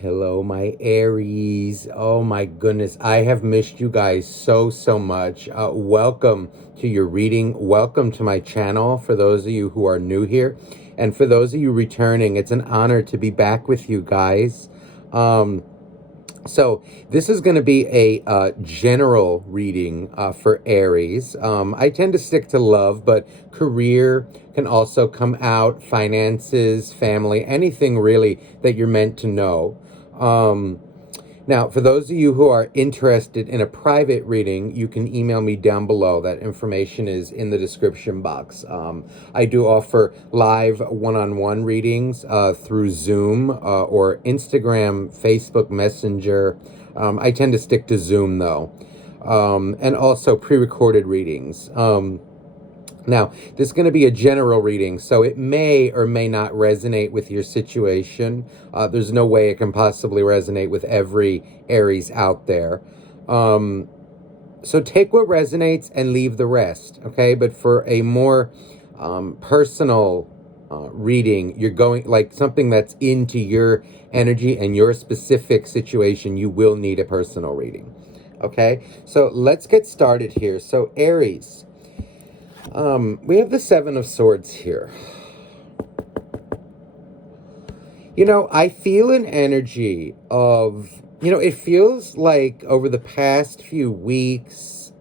Hello, my Aries. Oh my goodness, I have missed you guys so much. Welcome to your reading. Welcome to my channel for those of you who are new here. And for those of you returning, it's an honor to be back with you guys. Um, so this is going to be a general reading for Aries. I tend to stick to love, but career can also come out, finances, family, anything really that you're meant to know. Um, Now, for those of you who are interested in a private reading, you can email me down below. That information is in the description box. I do offer live one-on-one readings through Zoom or Instagram, Facebook Messenger. I tend to stick to Zoom, though. And also pre-recorded readings. Now, this is going to be a general reading, so it may or may not resonate with your situation. There's no way it can possibly resonate with every Aries out there. So take what resonates and leave the rest, okay? But for a more personal reading, you're going, like something that's into your energy and your specific situation, you will need a personal reading, okay? So let's get started here. So Aries. We have the Seven of Swords here. You know, I feel an energy of, it feels like over the past few weeks,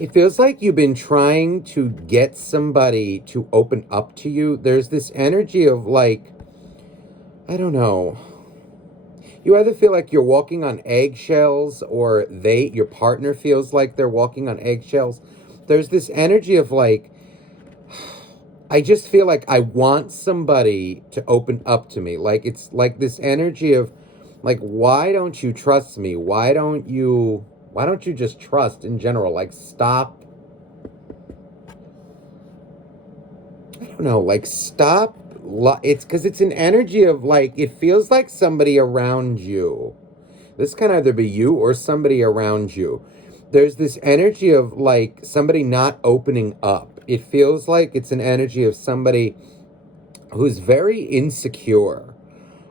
it feels like you've been trying to get somebody to open up to you. There's this energy of like, I don't know. You either feel like you're walking on eggshells or your partner feels like they're walking on eggshells. There's this energy of like, I just feel like I want somebody to open up to me. Like it's like this energy of like, why don't you trust me? Why don't you just trust in general? Like stop. I don't know, like stop. It's because it's an energy of like, it feels like somebody around you. This can either be you or somebody around you. There's this energy of like somebody not opening up. It feels like it's an energy of somebody who's very insecure.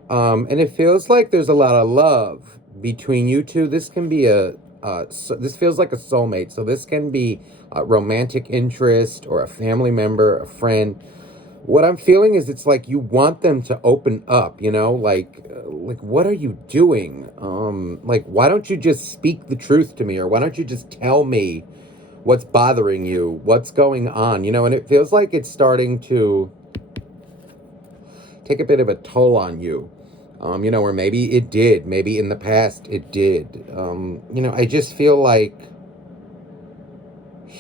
And it feels like there's a lot of love between you two. This can be this feels like a soulmate. So this can be a romantic interest or a family member, a friend. What I'm feeling is it's like you want them to open up, like what are you doing? Like, why don't you just speak the truth to me? Or why don't you just tell me what's bothering you? What's going on? And it feels like it's starting to take a bit of a toll on you. Or maybe it did. Maybe in the past it did. I just feel like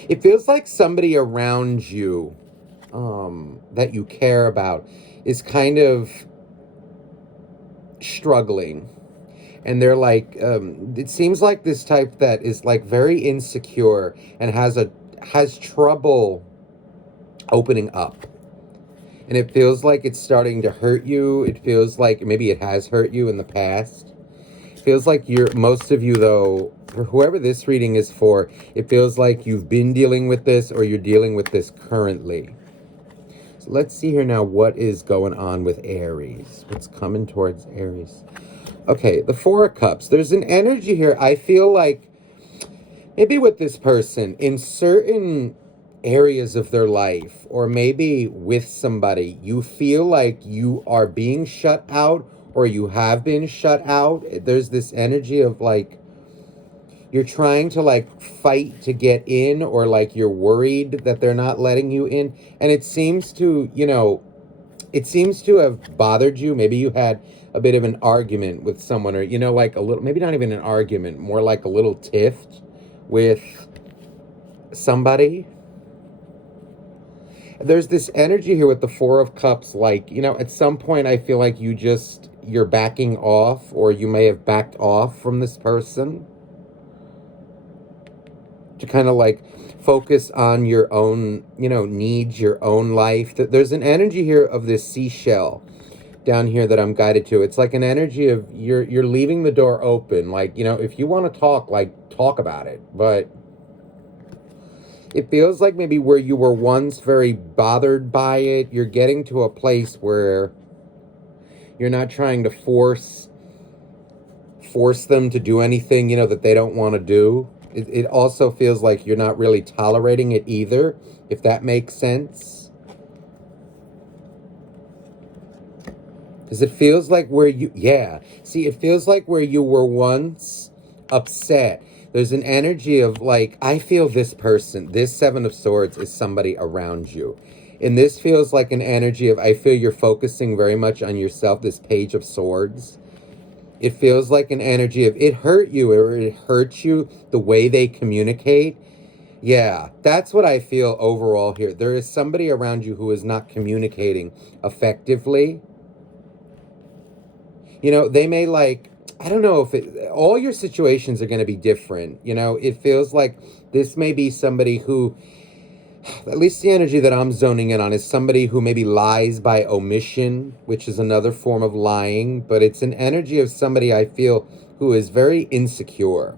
it feels like somebody around you that you care about is kind of struggling. And they're like, it seems like this type that is like very insecure and has trouble opening up. And it feels like it's starting to hurt you. It feels like maybe it has hurt you in the past. It feels like most of you though, for whoever this reading is for, it feels like you've been dealing with this or you're dealing with this currently. So let's see here now what is going on with Aries. What's coming towards Aries? Okay, the Four of Cups. There's an energy here. I feel like maybe with this person in certain areas of their life, or maybe with somebody, you feel like you are being shut out or you have been shut out. There's this energy of like you're trying to like fight to get in, or like you're worried that they're not letting you in. And it seems to, it seems to have bothered you. Maybe you had a bit of an argument with someone, or, like a little, maybe not even an argument, more like a little tiff with somebody. There's this energy here with the Four of Cups. Like, at some point I feel like you're backing off, or you may have backed off from this person to kind of like focus on your own, needs, your own life. There's an energy here of this seashell down here that I'm guided to. It's like an energy of you're leaving the door open. Like, if you want to talk, like talk about it. But it feels like maybe where you were once very bothered by it, you're getting to a place where You're not trying to force them to do anything, that they don't want to do. It also feels like you're not really tolerating it either, if that makes sense. Because it feels like it feels like where you were once upset. There's an energy of like, I feel this Seven of Swords is somebody around you. And this feels like an energy of, I feel you're focusing very much on yourself, this Page of Swords. It feels like an energy of, it hurt you, or it hurts you the way they communicate. Yeah, that's what I feel overall here. There is somebody around you who is not communicating effectively. They may I don't know if all your situations are going to be different. It feels like this may be somebody who, at least the energy that I'm zoning in on, is somebody who maybe lies by omission, which is another form of lying, but it's an energy of somebody I feel who is very insecure.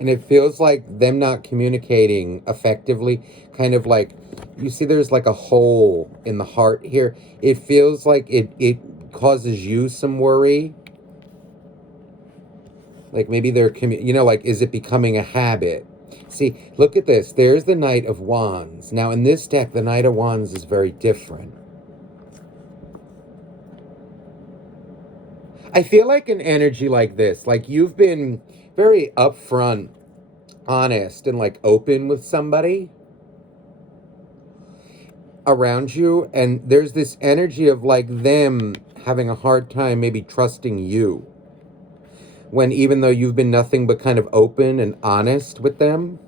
And it feels like them not communicating effectively, kind of like, you see there's like a hole in the heart here. It feels like it causes you some worry. Like maybe they're, like, is it becoming a habit? See, look at this. There's the Knight of Wands. Now, in this deck, the Knight of Wands is very different. I feel like an energy like this, like you've been very upfront, honest, and like open with somebody around you, and there's this energy of like them having a hard time maybe trusting you, when even though you've been nothing but kind of open and honest with them.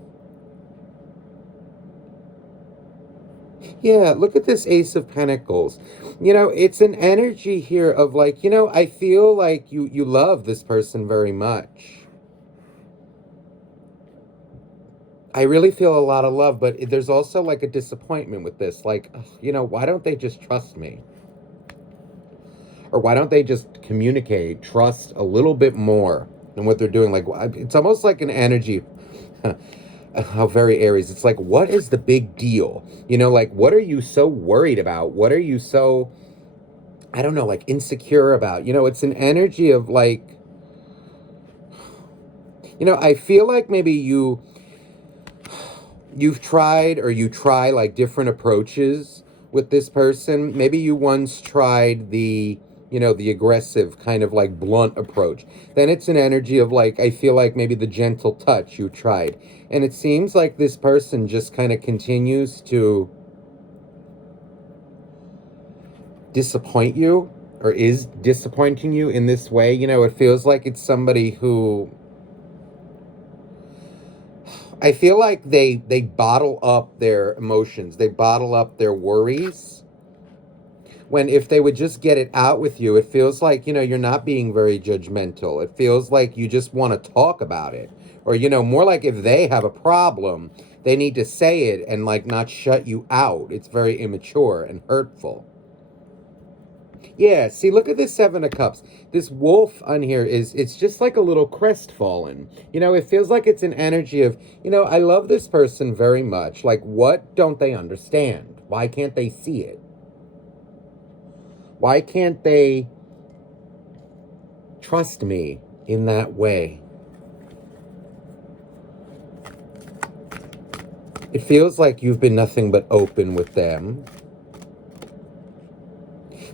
Yeah, look at this Ace of Pentacles. It's an energy here of like, I feel like you love this person very much. I really feel a lot of love, but there's also like a disappointment with this. Like, why don't they just trust me? Or why don't they just communicate, trust a little bit more than what they're doing? Like, it's almost like an energy. How very Aries. It's like, what is the big deal? Like, what are you so worried about? What are you so, I don't know, like insecure about? It's an energy of like, I feel like maybe you've tried, or you try like different approaches with this person. Maybe you once tried the aggressive kind of like blunt approach. Then it's an energy of like, I feel like maybe the gentle touch you tried. And it seems like this person just kind of continues to disappoint you, or is disappointing you in this way. It feels like it's somebody who, I feel like they bottle up their emotions. They bottle up their worries. When if they would just get it out with you, it feels like, you're not being very judgmental. It feels like you just want to talk about it. Or, more like if they have a problem, they need to say it and like not shut you out. It's very immature and hurtful. Yeah, see, look at this Seven of Cups. This wolf on here it's just like a little crestfallen. It feels like it's an energy of, I love this person very much. Like, what don't they understand? Why can't they see it? Why can't they trust me in that way? It feels like you've been nothing but open with them.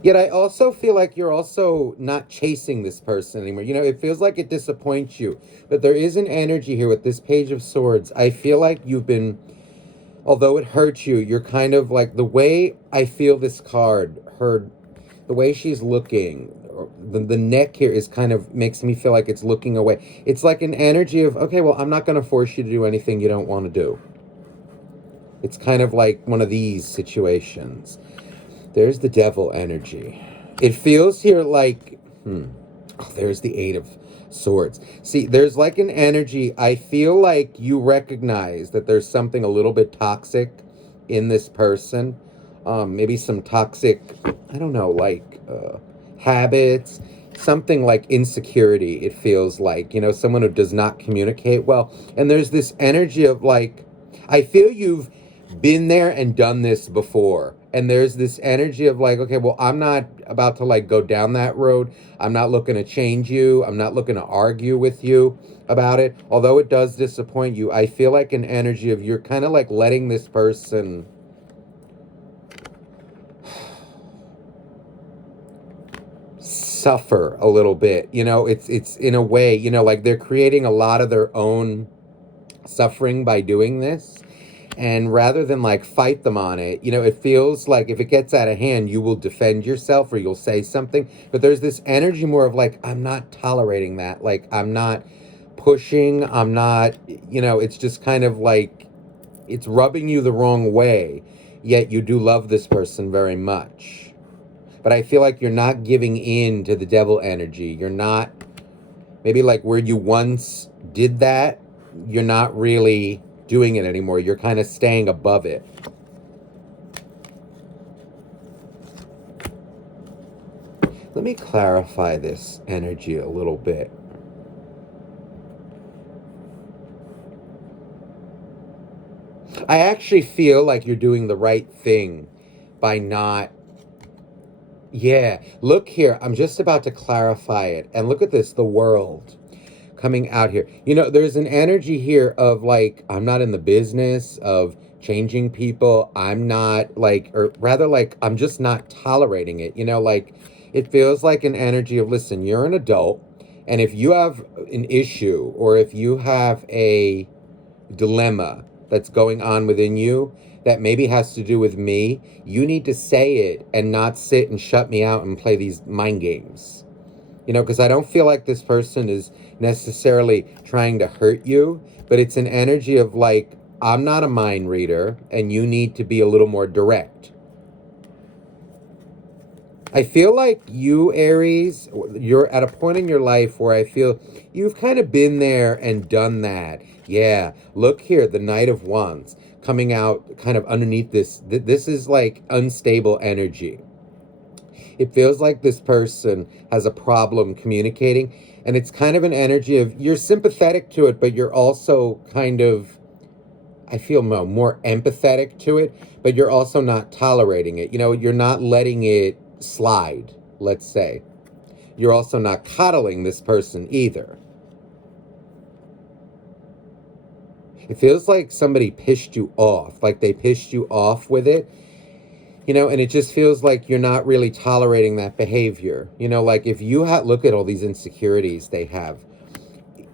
Yet I also feel like you're also not chasing this person anymore. It feels like it disappoints you. But there is an energy here with this Page of Swords. I feel like you've been, although it hurts you, you're kind of like, the way I feel this card, the way she's looking, the neck here is kind of makes me feel like it's looking away. It's like an energy of, okay, well, I'm not going to force you to do anything you don't want to do. It's kind of like one of these situations. There's the Devil energy. It feels here like, there's the Eight of Swords. See, there's like an energy. I feel like you recognize that there's something a little bit toxic in this person. Maybe some toxic, I don't know, like habits, something like insecurity. It feels like, someone who does not communicate well. And there's this energy of like, I feel you've been there and done this before. And there's this energy of like, okay, well, I'm not about to like go down that road. I'm not looking to change you. I'm not looking to argue with you about it. Although it does disappoint you, I feel like an energy of you're kind of like letting this person suffer a little bit. You know, it's in a way, you know, like they're creating a lot of their own suffering by doing this. And rather than like fight them on it, you know, it feels like if it gets out of hand, you will defend yourself or you'll say something. But there's this energy more of like, I'm not tolerating that. Like, I'm not pushing. I'm not, you know, it's just kind of like it's rubbing you the wrong way. Yet you do love this person very much. But I feel like you're not giving in to the devil energy. You're not, maybe like where you once did that, you're not really doing it anymore. You're kind of staying above it. Let me clarify this energy a little bit. I actually feel like you're doing the right thing by not. Yeah, look here. I'm just about to clarify it. And look at this, the world coming out here. You know, there's an energy here of like, I'm not in the business of changing people. I'm not like, or rather like, I'm just not tolerating it. You know, like it feels like an energy of, listen, you're an adult. And if you have an issue or if you have a dilemma that's going on within you that maybe has to do with me, you need to say it and not sit and shut me out and play these mind games. You know, because I don't feel like this person is necessarily trying to hurt you, but it's an energy of like, I'm not a mind reader and you need to be a little more direct. I feel like you, Aries, you're at a point in your life where I feel you've kind of been there and done that. Yeah, look here, the Knight of Wands coming out kind of underneath this. This is like unstable energy. It feels like this person has a problem communicating, and it's kind of an energy of you're sympathetic to it, but you're also kind of, I feel more empathetic to it, but you're also not tolerating it. You know, you're not letting it slide, let's say. You're also not coddling this person either. It feels like somebody pissed you off, like they pissed you off with it, you know, and it just feels like you're not really tolerating that behavior. You know, like if you look at all these insecurities they have,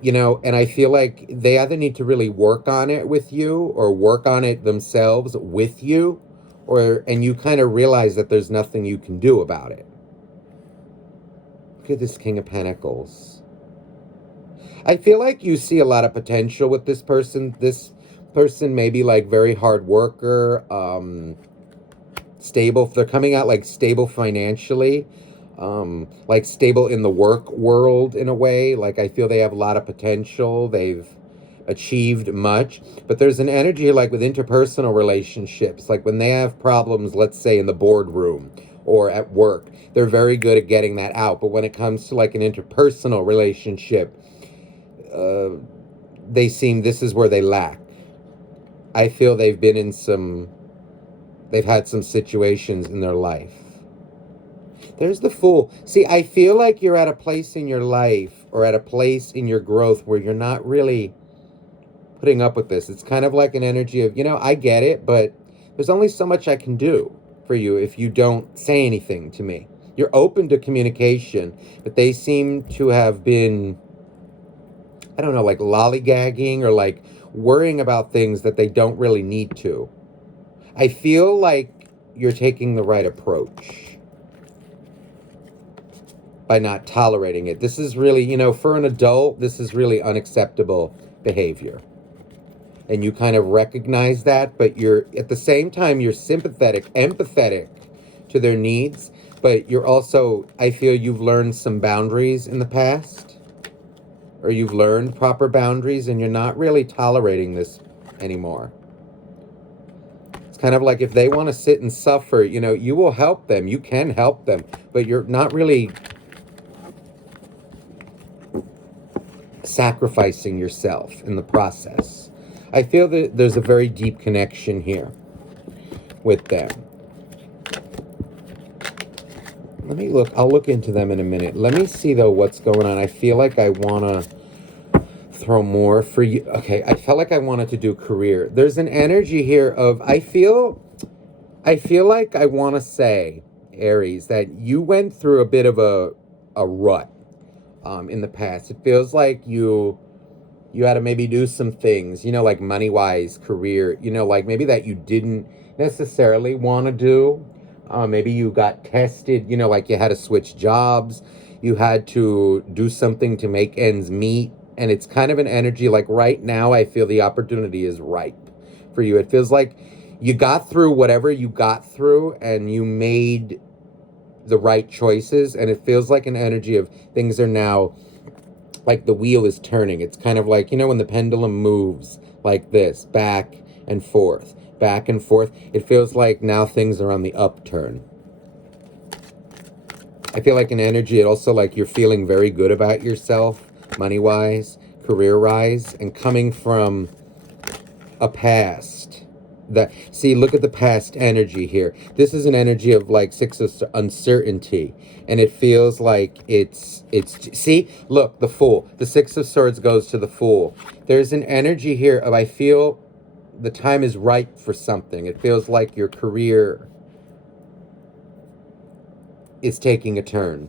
you know, and I feel like they either need to really work on it with you or work on it themselves with you, or and you kind of realize that there's nothing you can do about it. Look at this King of Pentacles. I feel like you see a lot of potential with this person. This person may be like very hard worker, stable. They're coming out like stable financially, like stable in the work world in a way. Like I feel they have a lot of potential. They've achieved much, but there's an energy like with interpersonal relationships, like when they have problems, let's say in the boardroom or at work, they're very good at getting that out. But when it comes to like an interpersonal relationship, they seem this is where they lack. I feel they've had some situations in their life. There's the Fool. See, I feel like you're at a place in your life or at a place in your growth where you're not really putting up with this. It's kind of like an energy of, you know, I get it, but there's only so much I can do for you if you don't say anything to me. You're open to communication, but they seem to have been, I don't know, like lollygagging or like worrying about things that they don't really need to. I feel like you're taking the right approach by not tolerating it. This is really, you know, for an adult, this is really unacceptable behavior. And you kind of recognize that, but you're at the same time, you're sympathetic, empathetic to their needs, but you're also, I feel you've learned some boundaries in the past, or you've learned proper boundaries, and you're not really tolerating this anymore. It's kind of like if they want to sit and suffer, you know, you will help them. You can help them, but you're not really sacrificing yourself in the process. I feel that there's a very deep connection here with them. Let me look. I'll look into them in a minute. Let me see, though, what's going on. I feel like I want to throw more for you. Okay, I felt like I wanted to do career. There's an energy here of, I feel like I want to say, Aries, that you went through a bit of a rut in the past. It feels like you had to maybe do some things, like money wise, career, like maybe that you didn't necessarily want to do. Maybe you got tested, like you had to switch jobs, you had to do something to make ends meet. And it's kind of an energy like right now, I feel the opportunity is ripe for you. It feels like you got through whatever you got through and you made the right choices. And it feels like an energy of things are now like the wheel is turning. It's kind of like, when the pendulum moves like this, back and forth, back and forth. It feels like now things are on the upturn. I feel like an energy, it also like you're feeling very good about yourself, money-wise, career-wise, and coming from a past that, see, look at the past energy here. This is an energy of like six of uncertainty, and it feels like it's see, look, the Fool, the Six of Swords goes to the Fool. There's an energy here of, I feel the time is ripe for something. It feels like your career is taking a turn.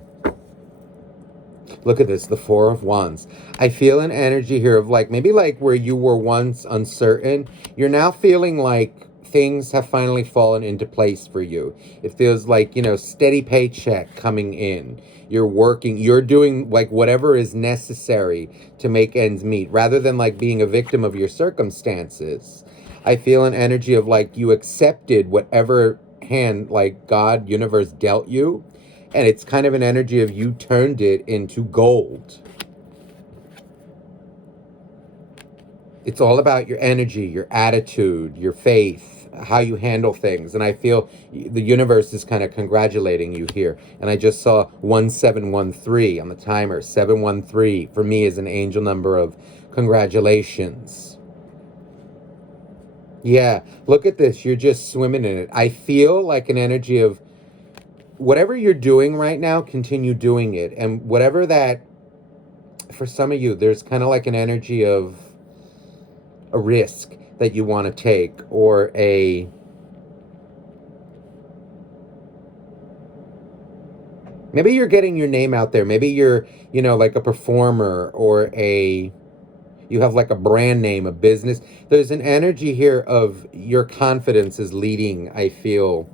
Look at this, the Four of Wands. I feel an energy here of like, maybe like where you were once uncertain, you're now feeling like things have finally fallen into place for you. It feels like, steady paycheck coming in. You're working, you're doing like whatever is necessary to make ends meet, rather than like being a victim of your circumstances. I feel an energy of like you accepted whatever hand like God, universe dealt you, and it's kind of an energy of you turned it into gold. It's all about your energy, your attitude, your faith, how you handle things. And I feel the universe is kind of congratulating you here. And I just saw 1713 on the timer. 713 for me is an angel number of congratulations. Yeah, look at this. You're just swimming in it. I feel like an energy of whatever you're doing right now, continue doing it. And whatever that, for some of you, there's kind of like an energy of a risk that you want to take, or maybe you're getting your name out there. Maybe you're, like a performer, or you have like a brand name, a business. There's an energy here of your confidence is leading, I feel,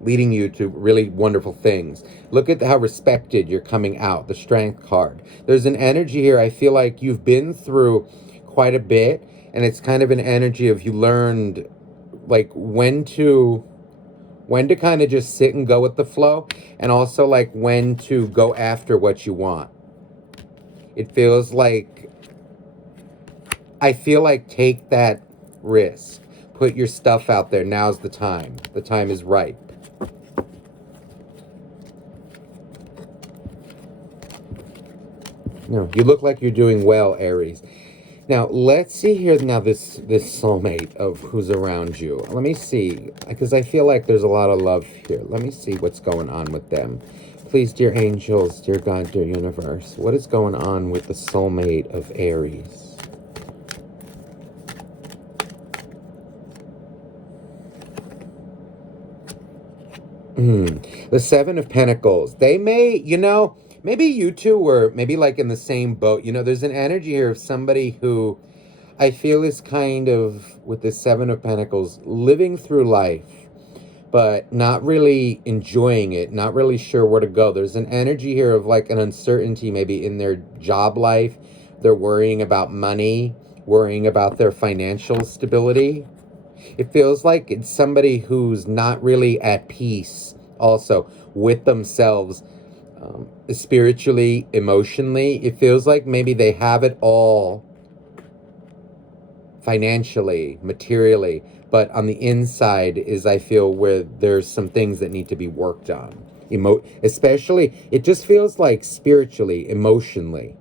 leading you to really wonderful things. Look at how respected you're coming out, the Strength card. There's an energy here, I feel like you've been through quite a bit, and it's kind of an energy of you learned like when to kind of just sit and go with the flow, and also like when to go after what you want. It feels like, I feel like, take that risk, put your stuff out there. Now's the time is ripe. No, you look like you're doing well, Aries. Now, let's see here now this soulmate of who's around you. Let me see, because I feel like there's a lot of love here. Let me see what's going on with them. Please, dear angels, dear God, dear universe, what is going on with the soulmate of Aries? The Seven of Pentacles. They may, maybe you two were maybe like in the same boat. There's an energy here of somebody who I feel is kind of, with the Seven of Pentacles, living through life, but not really enjoying it, not really sure where to go. There's an energy here of like an uncertainty maybe in their job life. They're worrying about money, worrying about their financial stability. It feels like it's somebody who's not really at peace also with themselves, spiritually, emotionally. It feels like maybe they have it all financially, materially, but on the inside is, I feel, where there's some things that need to be worked on. Especially, it just feels like spiritually, emotionally.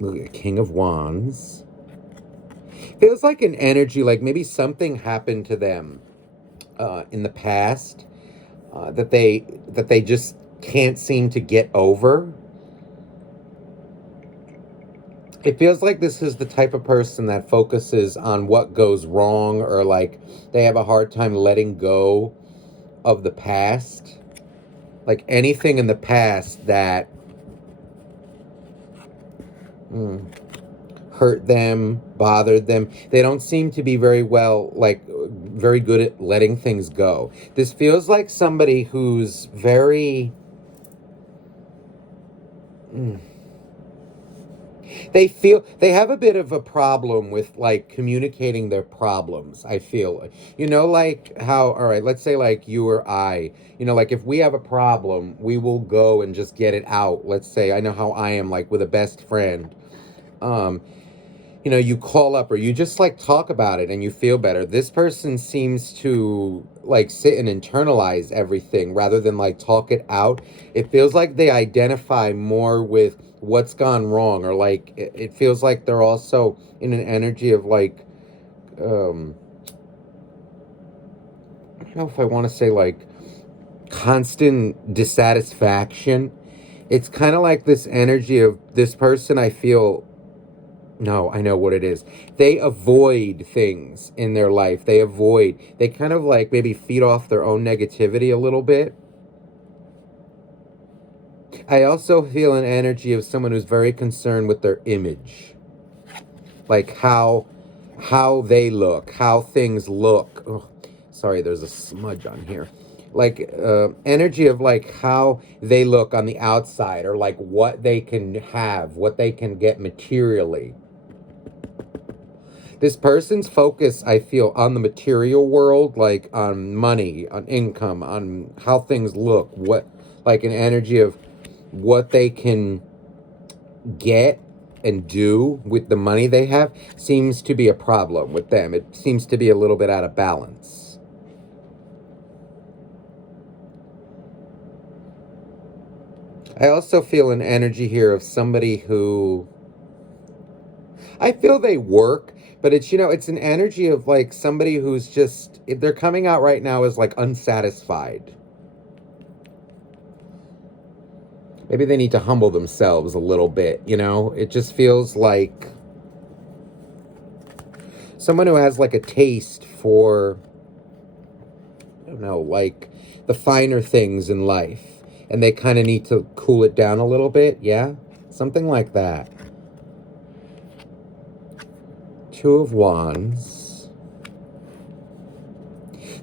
Look at King of Wands. Feels like an energy, like maybe something happened to them in the past. that they just can't seem to get over. It feels like this is the type of person that focuses on what goes wrong, or like they have a hard time letting go of the past. Like anything in the past that mm, hurt them, bothered them. They don't seem to be very good at letting things go. This feels like somebody who's very. Mm, they have a bit of a problem with like communicating their problems. I feel, like how, all right, let's say like you or I, like if we have a problem, we will go and just get it out. Let's say, I know how I am, like with a best friend. um you call up or you just like talk about it and you feel better. This person seems to like sit and internalize everything rather than like talk it out. It feels like they identify more with what's gone wrong, or like it feels like they're also in an energy of like, um I don't know if I want to say like constant dissatisfaction. It's kind of like this energy of this person, I feel. No, I know what it is. They avoid things in their life. They kind of like maybe feed off their own negativity a little bit. I also feel an energy of someone who's very concerned with their image. Like how they look, how things look. Oh, sorry, there's a smudge on here. Like energy of like how they look on the outside, or like what they can have, what they can get materially. This person's focus, I feel, on the material world, like on money, on income, on how things look, what, like an energy of what they can get and do with the money they have, seems to be a problem with them. It seems to be a little bit out of balance. I also feel an energy here of somebody who, I feel they work, but it's an energy of like somebody who's just, they're coming out right now as like unsatisfied. Maybe they need to humble themselves a little bit. It just feels like someone who has like a taste for, I don't know, like the finer things in life, and they kind of need to cool it down a little bit. Yeah, something like that. Two of Wands.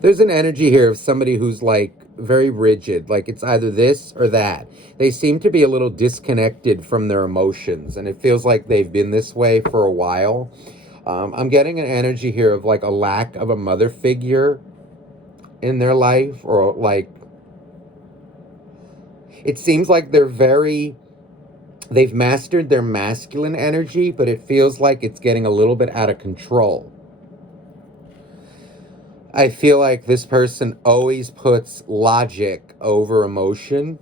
There's an energy here of somebody who's like very rigid, like it's either this or that. They seem to be a little disconnected from their emotions, and it feels like they've been this way for a while. I'm getting an energy here of like a lack of a mother figure in their life, or like it seems like they've mastered their masculine energy, but it feels like it's getting a little bit out of control. I feel like this person always puts logic over emotion.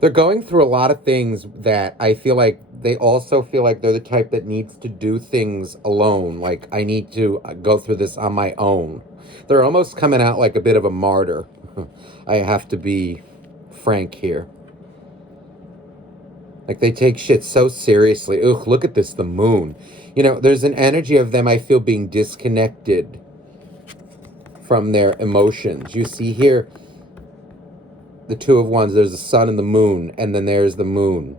They're going through a lot of things that I feel like they also feel like they're the type that needs to do things alone. Like, I need to go through this on my own. They're almost coming out like a bit of a martyr. I have to be frank here. Like, they take shit so seriously. Ugh, look at this, the moon. There's an energy of them, I feel, being disconnected from their emotions. You see here, the Two of Wands, there's the sun and the moon, and then there's the moon.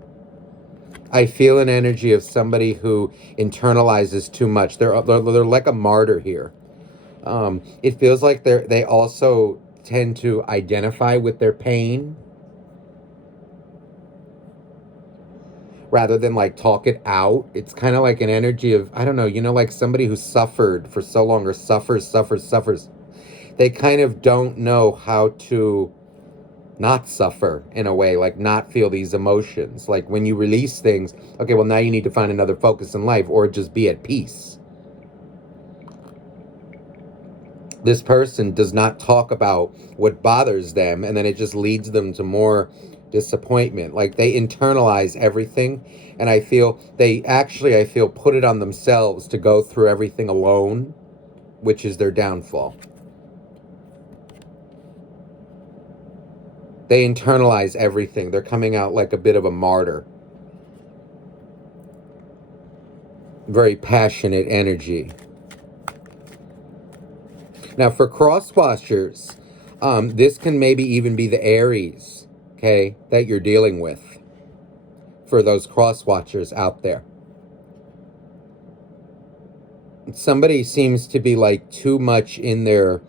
I feel an energy of somebody who internalizes too much. They're like a martyr here. It feels like they also tend to identify with their pain rather than like talk it out. It's kind of like an energy of, I don't know, like somebody who suffered for so long, or suffers. They kind of don't know how to not suffer, in a way, like not feel these emotions. Like when you release things, okay, well, now you need to find another focus in life, or just be at peace. This person does not talk about what bothers them, and then it just leads them to more disappointment. Like they internalize everything, and I feel put it on themselves to go through everything alone. which is their downfall. They internalize everything. They're coming out like a bit of a martyr. Very passionate energy. Now, for cross watchers, this can maybe even be the Aries, okay, that you're dealing with. For those cross watchers out there, somebody seems to be like too much in their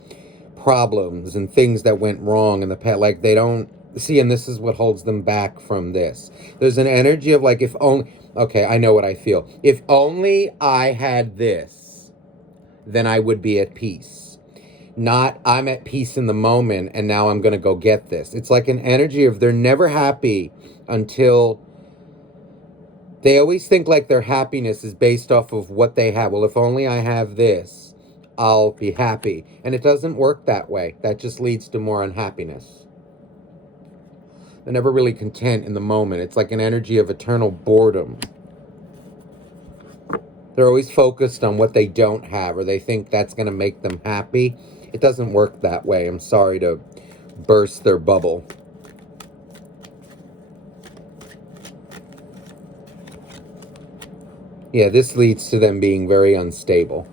problems and things that went wrong in the past. Like they don't see, and this is what holds them back from this. There's an energy of like, if only, okay, I know what I feel. If only I had this, then I would be at peace. Not I'm at peace in the moment and now I'm going to go get this. It's like an energy of they're never happy until they always think like their happiness is based off of what they have. Well, if only I have this, I'll be happy. And it doesn't work that way. That just leads to more unhappiness. They're never really content in the moment. It's like an energy of eternal boredom. They're always focused on what they don't have, or they think that's going to make them happy. It doesn't work that way. I'm sorry to burst their bubble. Yeah, this leads to them being very unstable.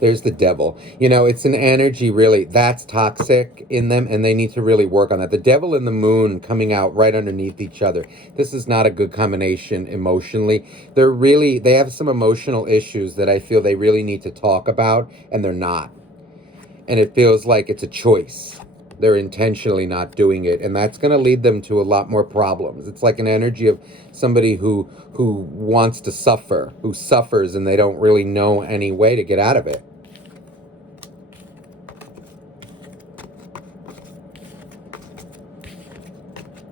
There's the devil. You know, it's an energy really that's toxic in them, and they need to really work on that. The devil and the moon coming out right underneath each other. This is not a good combination emotionally. They have some emotional issues that I feel they really need to talk about, and they're not. And it feels like it's a choice. They're intentionally not doing it, and that's going to lead them to a lot more problems. It's like an energy of somebody who wants to suffer, who suffers, and they don't really know any way to get out of it.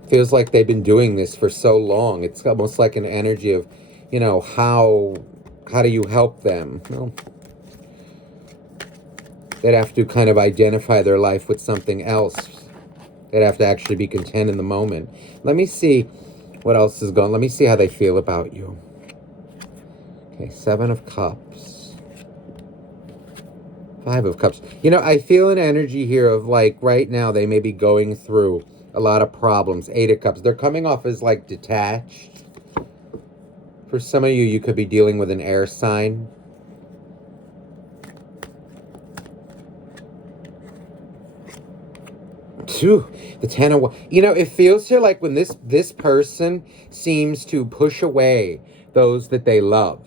Feels like they've been doing this for so long. It's almost like an energy of, how do you help them? Well, they'd have to kind of identify their life with something else. They'd have to actually be content in the moment. Let me see what else is going. Let me see how they feel about you. Okay, 7 of Cups. 5 of Cups. I feel an energy here of like right now they may be going through a lot of problems. 8 of Cups. They're coming off as like detached. For some of you, you could be dealing with an air sign. The 10 of... it feels here like when this person seems to push away those that they love.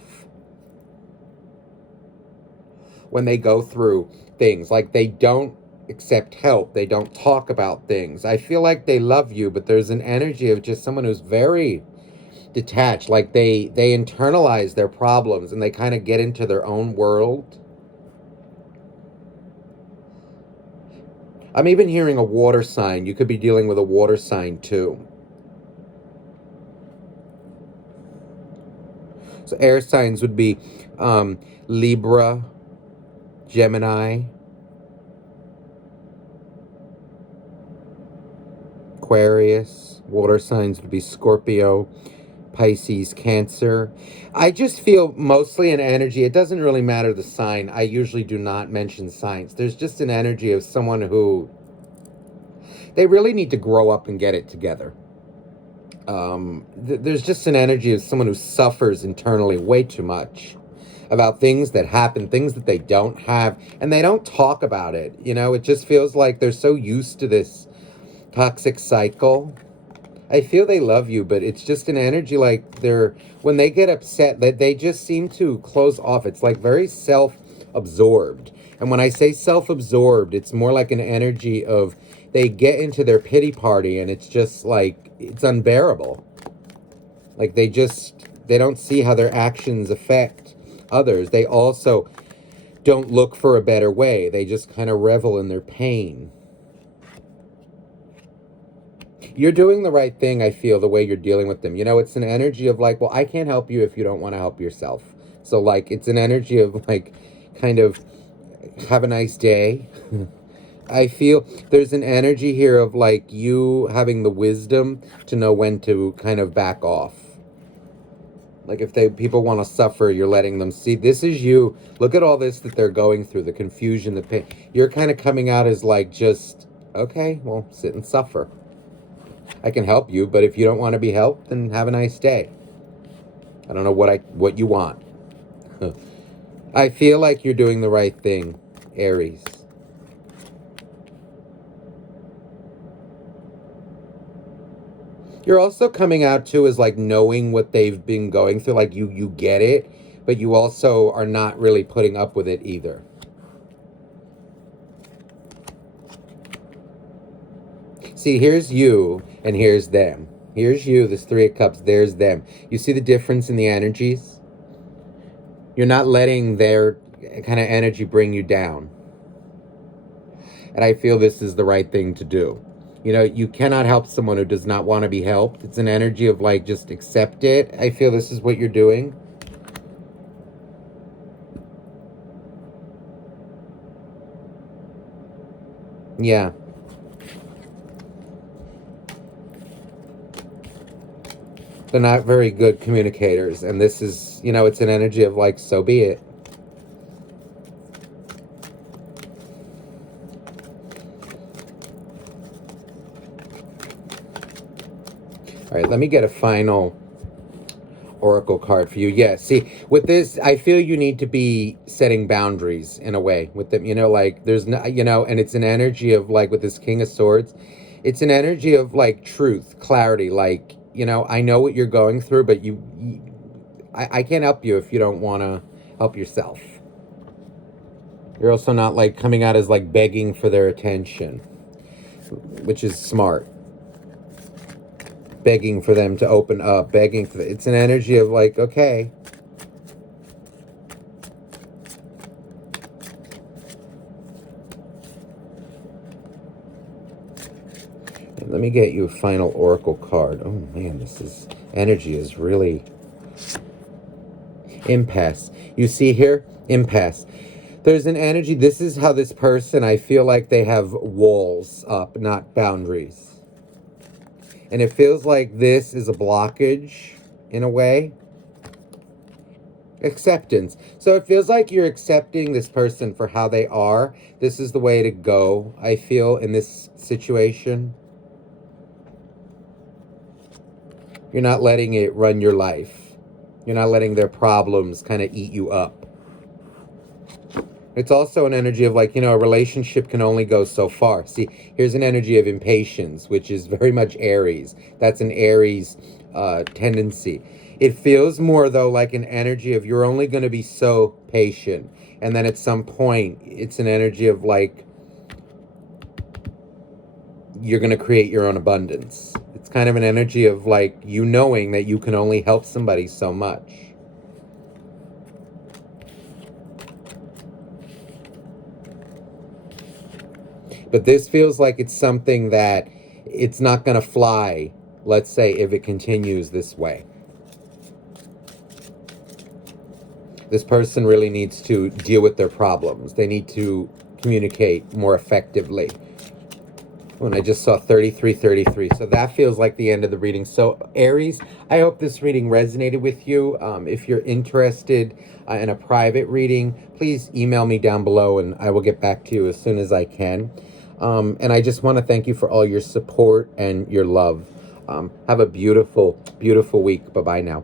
When they go through things, like they don't accept help, they don't talk about things. I feel like they love you, but there's an energy of just someone who's very detached. Like they internalize their problems and they kind of get into their own world. I'm even hearing a water sign. You could be dealing with a water sign too. So air signs would be Libra, Gemini, Aquarius. Water signs would be Scorpio, Pisces, Cancer. I just feel mostly an energy. It doesn't really matter the sign. I usually do not mention signs. There's just an energy of someone who they really need to grow up and get it together. There's just an energy of someone who suffers internally way too much about things that happen, things that they don't have, and they don't talk about it. It just feels like they're so used to this toxic cycle. I feel they love you, but it's just an energy like when they get upset, that they just seem to close off. It's like very self-absorbed. And when I say self-absorbed, it's more like an energy of they get into their pity party and it's just like, it's unbearable. Like they don't see how their actions affect others. They also don't look for a better way. They just kind of revel in their pain. You're doing the right thing, I feel, the way you're dealing with them. It's an energy of like, well, I can't help you if you don't want to help yourself. So like, it's an energy of like, kind of, have a nice day. I feel there's an energy here of like you having the wisdom to know when to kind of back off. Like if people want to suffer, you're letting them see. This is you. Look at all this that they're going through, the confusion, the pain. You're kind of coming out as like just, okay, well, sit and suffer. I can help you, but if you don't want to be helped, then have a nice day. I don't know what you want. I feel like you're doing the right thing, Aries. You're also coming out too as like knowing what they've been going through, like you get it, but you also are not really putting up with it either. See, here's you and here's them. Here's you, this Three of Cups, there's them. You see the difference in the energies? You're not letting their kind of energy bring you down. And I feel this is the right thing to do. You know, you cannot help someone who does not want to be helped. It's an energy of like, just accept it. I feel this is what you're doing. Yeah. They're not very good communicators. And this is, you know, it's an energy of like, so be it. All right, let me get a final oracle card for you. Yeah, see, with this, I feel you need to be setting boundaries in a way with them. You know, like there's no, you know, and it's an energy of like with this King of Swords, it's an energy of like truth, clarity. Like, you know, I know what you're going through, but I can't help you if you don't want to help yourself. You're also not like coming out as like begging for their attention, which is smart. Begging for them to open up, begging for it's an energy of like, okay. And let me get you a final oracle card. Oh man, this is energy is really impasse. You see here, impasse. There's an energy. This is how this person, I feel like they have walls up, not boundaries. And it feels like this is a blockage in a way. Acceptance. So it feels like you're accepting this person for how they are. This is the way to go, I feel, in this situation. You're not letting it run your life. You're not letting their problems kind of eat you up. It's also an energy of like, you know, a relationship can only go so far. See, here's an energy of impatience, which is very much Aries. That's an Aries tendency. It feels more, though, like an energy of you're only going to be so patient. And then at some point, it's an energy of like, you're going to create your own abundance. It's kind of an energy of like you knowing that you can only help somebody so much. But this feels like it's something that it's not going to fly, let's say, if it continues this way. This person really needs to deal with their problems. They need to communicate more effectively. When I just saw 3333. So that feels like the end of the reading. So Aries, I hope this reading resonated with you. If you're interested in a private reading, please email me down below and I will get back to you as soon as I can. And I just want to thank you for all your support and your love. Have a beautiful, beautiful week. Bye-bye now.